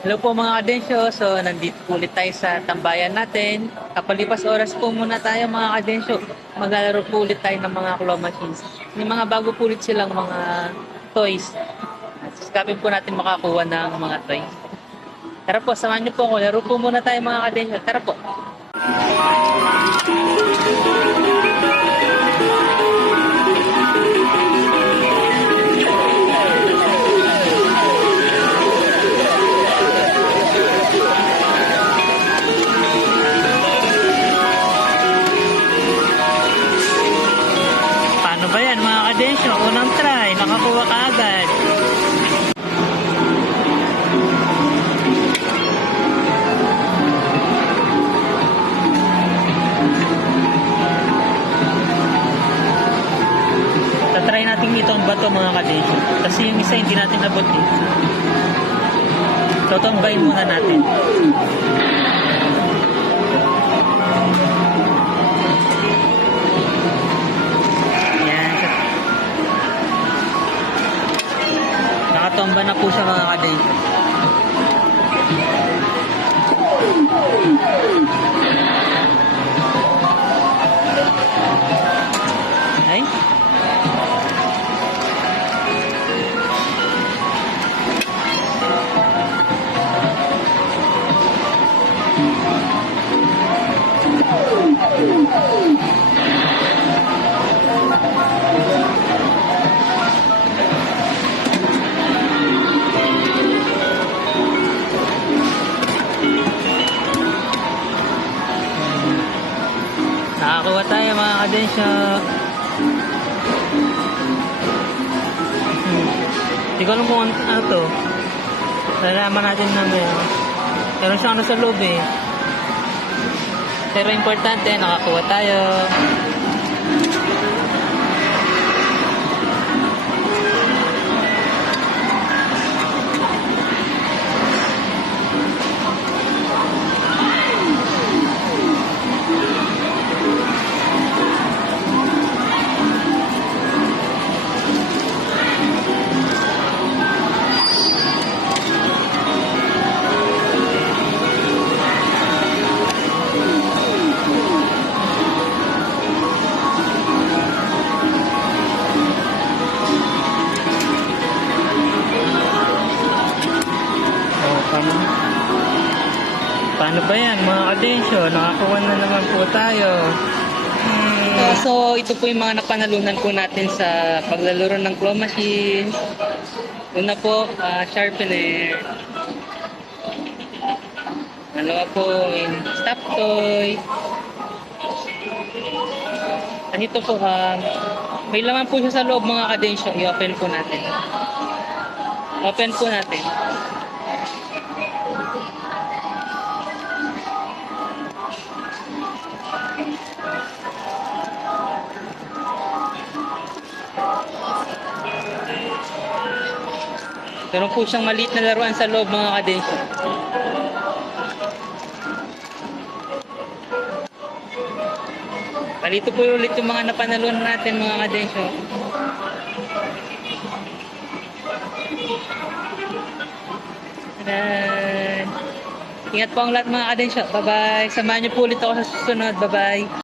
Hello po mga kadensyo. So, nandito po ulit tayo sa tambayan natin. Kapalipas oras po muna tayo mga kadensyo. Maglalaro po ulit tayo ng mga claw machines. May mga bago po ulit silang mga toys. Siskapin po natin makakuha ng mga toys. Tara po, samahan niyo po ako. Laro po muna tayo mga kadensyo. Tara po. Paano ba yan mga kadensyo? Unang try, nakakuha ka agad. Tatry natin dito ang bato mga kadensyo. Kasi yung isa hindi natin nabot eh. So tambayin muna natin. Nakatomba na po siya mga kadensyo. Ay? Nakakuha tayo mga kadensyo. Hindi ko alam kung ano to. Lalaman natin na meron siyang ano sa loob eh. Pero importante, nakakuha tayo. Paano ba yan mga kadensyo? Nakakuha na naman po tayo. So ito po yung mga napanalunan po natin sa paglalaro ng claw machines. Una po, sharpener. Dalawa po, stop toy. At ito po, may laman po siya sa loob mga kadensyo. I-open po natin. Open po natin. Meron po siyang maliit na laruan sa loob mga kadensyo. Palito po ulit yung mga napanalunan natin mga kadensyo. Ingat po ang lahat mga kadensyo. Bye bye. Samahan niyo po ulit ako sa susunod. Bye bye.